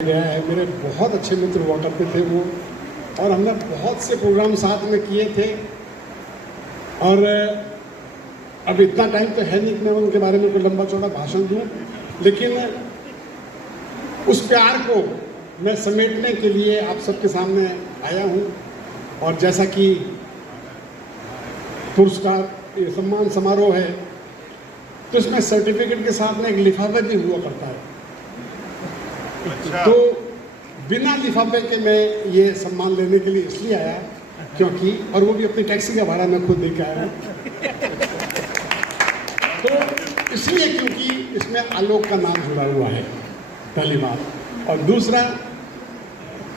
गया है। मेरे बहुत अच्छे मित्र हुआ करते थे वो, और हमने बहुत से प्रोग्राम साथ में किए थे। और अब इतना टाइम तो है नहीं कि मैं उनके बारे में कोई लंबा चौड़ा भाषण दूं, लेकिन उस प्यार को मैं समेटने के लिए आप सबके सामने आया हूं। और जैसा कि पुरस्कार सम्मान समारोह है, तो इसमें सर्टिफिकेट के साथ में एक लिफाफा भी हुआ करता है। अच्छा। तो बिना लिफाफे के मैं ये सम्मान लेने के लिए इसलिए आया क्योंकि, और वो भी अपनी टैक्सी का भाड़ा मैं खुद दे के आया हूँ। तो इसलिए क्योंकि इसमें आलोक का नाम जुड़ा हुआ है, पहली बात। और दूसरा,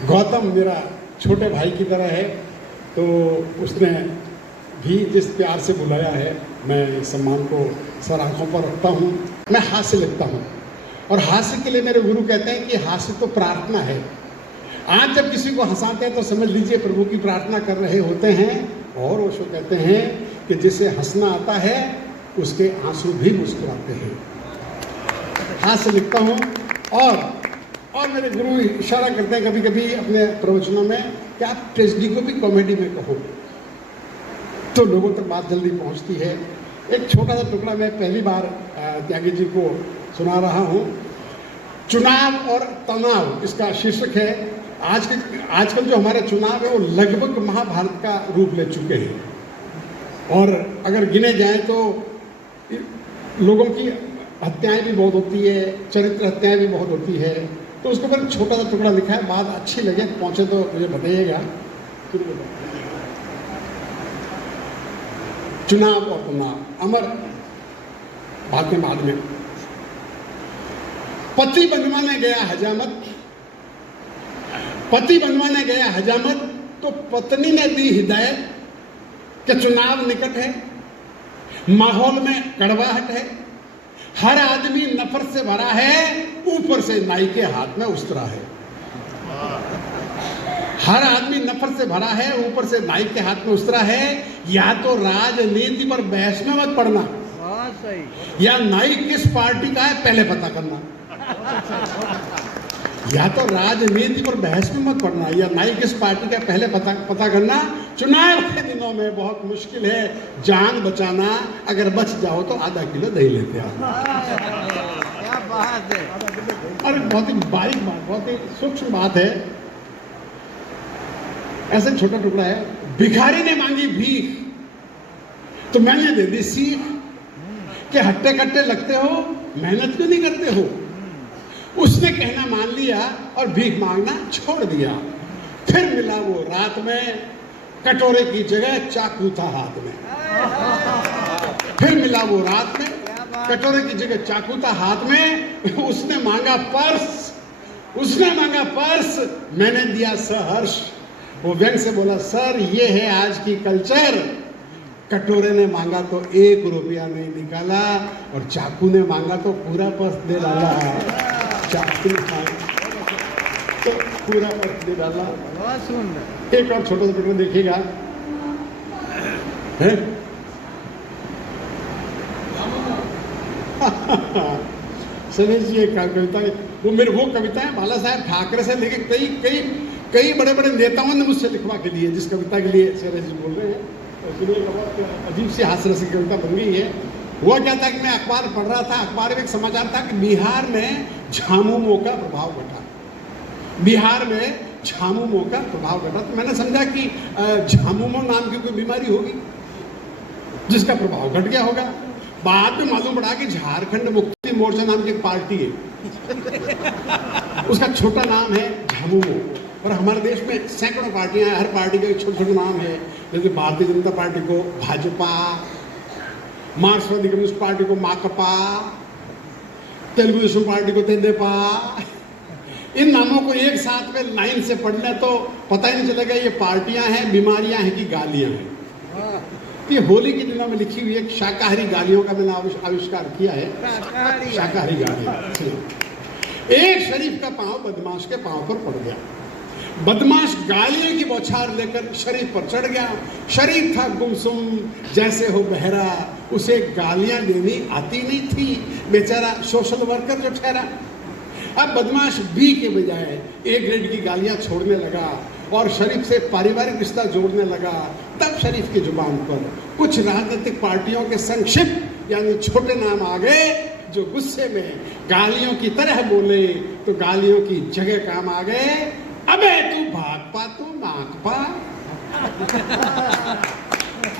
गौतम मेरा छोटे भाई की तरह है, तो उसने भी जिस प्यार से बुलाया है, मैं इस सम्मान को सर आंखों पर रखता हूँ। मैं हास्य लिखता हूँ, और हास्य के लिए मेरे गुरु कहते हैं कि हास्य तो प्रार्थना है। आज जब किसी को हंसाते हैं तो समझ लीजिए प्रभु की प्रार्थना कर रहे होते हैं। और ओशो कहते हैं कि जिसे हंसना आता है उसके आंसू भी मुस्कुराते हैं। हास्य लिखता हूँ। और मेरे गुरु इशारा करते हैं कभी कभी अपने प्रवचनों में कि आप ट्रेजेडी को भी कॉमेडी में कहो, तो लोगों तक बात जल्दी पहुँचती है। एक छोटा सा टुकड़ा मैं पहली बार त्यागी जी को सुना रहा हूँ। चुनाव और तनाव इसका शीर्षक है। आजकल जो हमारे चुनाव है वो लगभग महाभारत का रूप ले चुके हैं, और अगर गिने जाएं तो लोगों की हत्याएं भी बहुत होती है, चरित्र हत्याएं भी बहुत होती है। तो उसके ऊपर छोटा सा टुकड़ा लिखा है, बात अच्छी लगे पहुंचे तो मुझे बताइएगा। चुनाव और तनाव, अमर बाद में पति बनवाने गया हजामत, तो पत्नी ने दी हिदायत कि चुनाव निकट है, माहौल में कड़वाहट है, हर आदमी नफरत से भरा है, ऊपर से नाई के हाथ में उस्तरा है। हर आदमी नफरत से भरा है, ऊपर से नाई के हाथ में उस्तरा है। या तो राजनीति पर बहस में मत पड़ना, या नाई किस पार्टी का है पहले पता करना। या तो राजनीति पर बहस में मत पड़ना, या नाई किस पार्टी का पहले पता करना। चुनाव के दिनों में बहुत मुश्किल है जान बचाना, अगर बच जाओ तो आधा किलो दही लेते आओ। क्या बात है। और बहुत ही बारीक बात, बहुत ही सूक्ष्म बात है। ऐसे छोटा टुकड़ा है। भिखारी ने मांगी भीख तो मैंने दे दी सीख, कि हट्टे कट्टे लगते हो, मेहनत क्यों नहीं करते हो। उसने कहना मान लिया और भीख मांगना छोड़ दिया। फिर मिला वो रात में, कटोरे की जगह चाकू था हाथ में। फिर मिला वो रात में, कटोरे की जगह चाकू था हाथ में। उसने मांगा पर्स, मैंने दिया सहर्ष। वो व्यंग से बोला, सर ये है आज की कल्चर। कटोरे ने मांगा तो 1 रुपया नहीं निकाला, और चाकू ने मांगा तो पूरा पर्स दे डाला। चाकू ने तो पूरा पर्स दे डाला। बहुत सुंदर। एक और छोटा सा टुकड़ा देखिएगा, है सनेश जी एक कविता, वो कविता है बाला साहेब ठाकरे से लेके कई बड़े बड़े नेताओं ने मुझसे लिखवा के लिए, जिस कविता के लिए सनेश जी बोल रहे हैं। अजीब सी हास्यरस की कविता बन गई है। हुआ क्या था कि मैं अखबार पढ़ रहा था, अखबार में एक समाचार था कि बिहार में झामुमो का प्रभाव घटा। तो मैंने समझा कि झामुमो नाम की कोई बीमारी होगी जिसका प्रभाव घट गया होगा। बाद में मालूम पड़ा कि झारखंड मुक्ति मोर्चा नाम की एक पार्टी है, उसका छोटा नाम है झामुमो। और हमारे देश में सैकड़ों पार्टियां हैं, हर पार्टी का एक छोटा नाम है। जैसे भारतीय जनता पार्टी को भाजपा, मार्क्सवादी कम्युनिस्ट पार्टी को माकपा, तेलुगु देशम पार्टी को तेदेपा। इन नामों को एक साथ में लाइन से पढ़ने तो पता ही नहीं चलेगा ये पार्टियां हैं, बीमारियां हैं कि गालियां हैं। ये होली के दिनों में लिखी हुई एक शाकाहारी गालियों का मैंने आविष्कार किया है। शाकाहारी गालियां। एक शरीफ का पांव बदमाश के पांव पर पड़ गया। बदमाश गालियों की बौछार लेकर शरीफ पर चढ़ गया। शरीफ था गुमसुम जैसे हो बहरा, उसे गालियां देनी आती नहीं थी। बेचारा सोशल वर्कर जो ठहरा, अब बदमाश बी के बजाय ए ग्रेड की गालियां छोड़ने लगा और शरीफ से पारिवारिक रिश्ता जोड़ने लगा। तब शरीफ की जुबान पर कुछ राजनीतिक पार्टियों के संक्षिप्त यानी छोटे नाम आ गए, जो गुस्से में गालियों की तरह बोले तो गालियों की जगह काम आ गए। अबे तू भाकपा तो माकपा,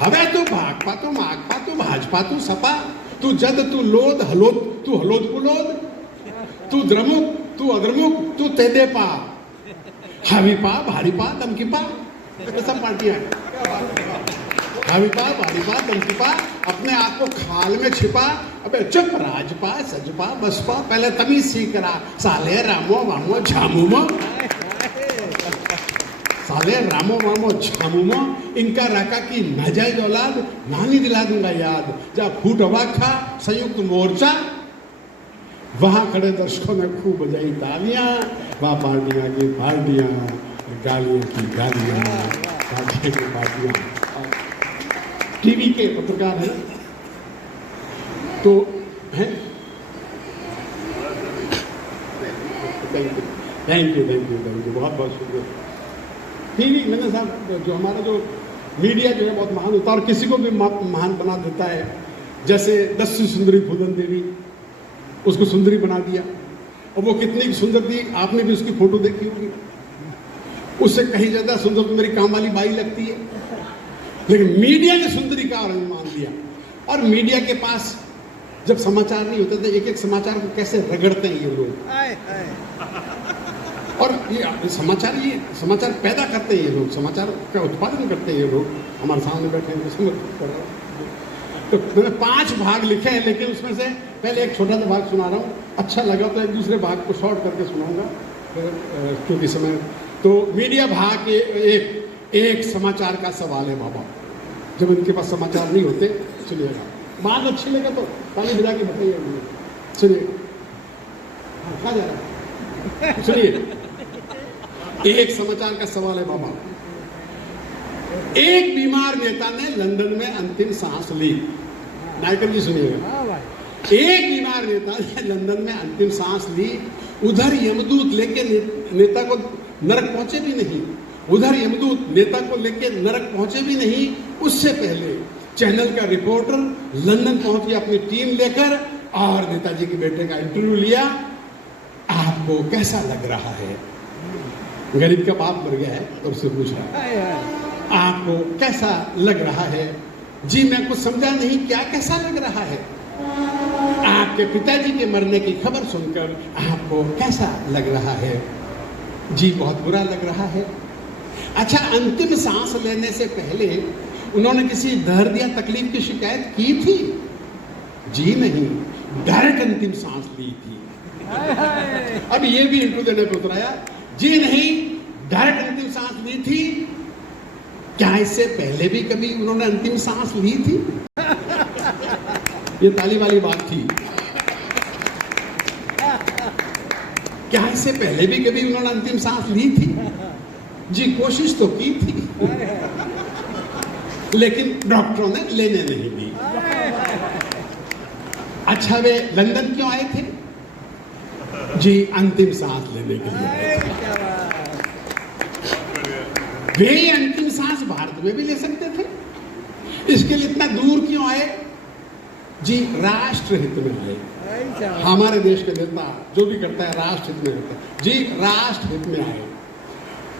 अबे तू भाकपा तो माकपा, तू भाजपा तू सपा, तू जद तू लोद हलोद, तू हलोद कुलोद, तू द्रमुक तू अद्रमुक, तू तेदेपा, हावीपा भारीपा दमकीपा, ये सब पार्टियां हैं। हावीपा भारीपा दमकीपा, अपने आप को खाल में छिपा। अबे चुप राजपा सजपा बसपा, पहले तमीज सीख रहा। साले रामो वामो झामुमो, साले रामो वामो झामुमो, इनका राका की नाजायज औलाद नानी दिला दूंगा याद। जब फूट हवा खा संयुक्त मोर्चा, वहां खड़े दर्शकों ने खूब बजाई तालियां। वहां पार्टियां की पार्टियां, गालियों की गालियां, पार्टियां की पार्टियां। टीवी के पत्रकार हैं तो हैं, थैंक यू बहुत बहुत शुक्रिया। टीवी मैंने साहब जो हमारा जो मीडिया जो है बहुत महान होता है और किसी को भी महान बना देता है। जैसे 10 सुंदरी फूलन देवी, उसको सुंदरी बना दिया और वो कितनी सुंदर थी, आपने भी उसकी फोटो देखी होगी। उससे कहीं ज्यादा सुंदर तो मेरी काम वाली बाई लगती है, लेकिन मीडिया ने सुंदरी का रंग मान दिया। और मीडिया के पास जब समाचार नहीं होते थे, एक एक समाचार को कैसे रगड़ते हैं ये लोग, और ये समाचार पैदा करते हैं ये लोग, समाचार का उत्पादन करते हैं ये लोग। हमारे सामने बैठे हैं तो मैंने 5 भाग लिखे हैं, लेकिन उसमें से पहले एक छोटा सा भाग सुना रहा हूँ। अच्छा लगा तो एक दूसरे भाग को शॉर्ट करके सुनाऊंगा क्योंकि समय। तो मीडिया भाग एक समाचार का सवाल है बाबा। जब उनके पास समाचार नहीं होते, सुनिएगा, बात अच्छी लगे तो ताली बजा के बताइए मुझे। सुनिए, कहाँ जा रहा है, सुनिए। एक समाचार का सवाल है बाबा। एक बीमार नेता ने लंदन में अंतिम सांस ली। नायकर जी सुनिएगा। एक बीमार नेता ने लंदन में अंतिम सांस ली। उधर यमदूत लेके नेता को नरक पहुंचे भी नहीं, उधर यमदूत नेता को लेके नरक पहुंचे भी नहीं। उससे पहले चैनल का रिपोर्टर लंदन पहुंच गया अपनी टीम लेकर और नेताजी के बेटे का इंटरव्यू लिया। आपको कैसा लग रहा है? गरीब का बाप मर गया है और उससे पूछ रहा है आपको कैसा लग रहा है? जी मैं कुछ समझा नहीं, क्या कैसा लग रहा है? आपके पिताजी के मरने की खबर सुनकर आपको कैसा लग रहा है? जी बहुत बुरा लग रहा है। अच्छा, अंतिम सांस लेने से पहले उन्होंने किसी दर्द या तकलीफ की शिकायत की थी? जी नहीं, डायरेक्ट अंतिम सांस ली थी। अब ये भी इंटरव्यू देने पर उतराया, जी नहीं, डायरेक्ट अंतिम सांस ली थी। क्या इससे पहले भी कभी उन्होंने अंतिम सांस ली थी? ये ताली वाली बात थी। क्या इससे पहले भी कभी उन्होंने अंतिम सांस ली थी? जी कोशिश तो की थी, लेकिन डॉक्टरों ने लेने नहीं दी। अच्छा, वे लंदन क्यों आए थे? जी अंतिम सांस लेने के लिए। वे अंतिम सांस भारत में भी ले सकते थे, इसके लिए इतना दूर क्यों आए? जी राष्ट्र हित में आए। हमारे देश के नेता जो भी करता है राष्ट्र हित में करता है। जी राष्ट्र हित में आए।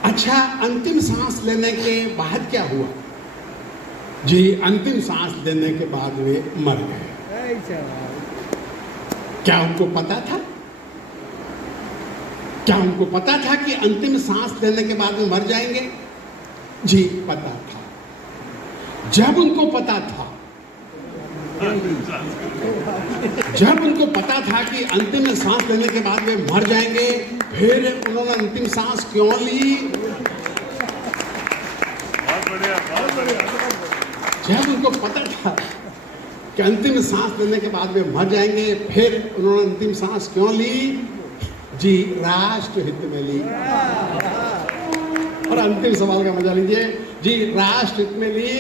अच्छा, अंतिम सांस लेने के बाद क्या हुआ? जी अंतिम सांस लेने के बाद वे मर गए। क्या उनको पता था? क्या उनको पता था कि अंतिम सांस लेने के बाद में मर जाएंगे? जी पता था। जब उनको पता था कि अंतिम सांस लेने के बाद वे मर जाएंगे, फिर उन्होंने अंतिम सांस क्यों ली? बहुत बढ़िया, बहुत बढ़िया। जब उनको पता था कि अंतिम सांस लेने के बाद वे मर जाएंगे, फिर उन्होंने अंतिम सांस क्यों ली? जी राष्ट्र हित में ली। और अंतिम सवाल का मजा लीजिए। जी राष्ट्र हित में ली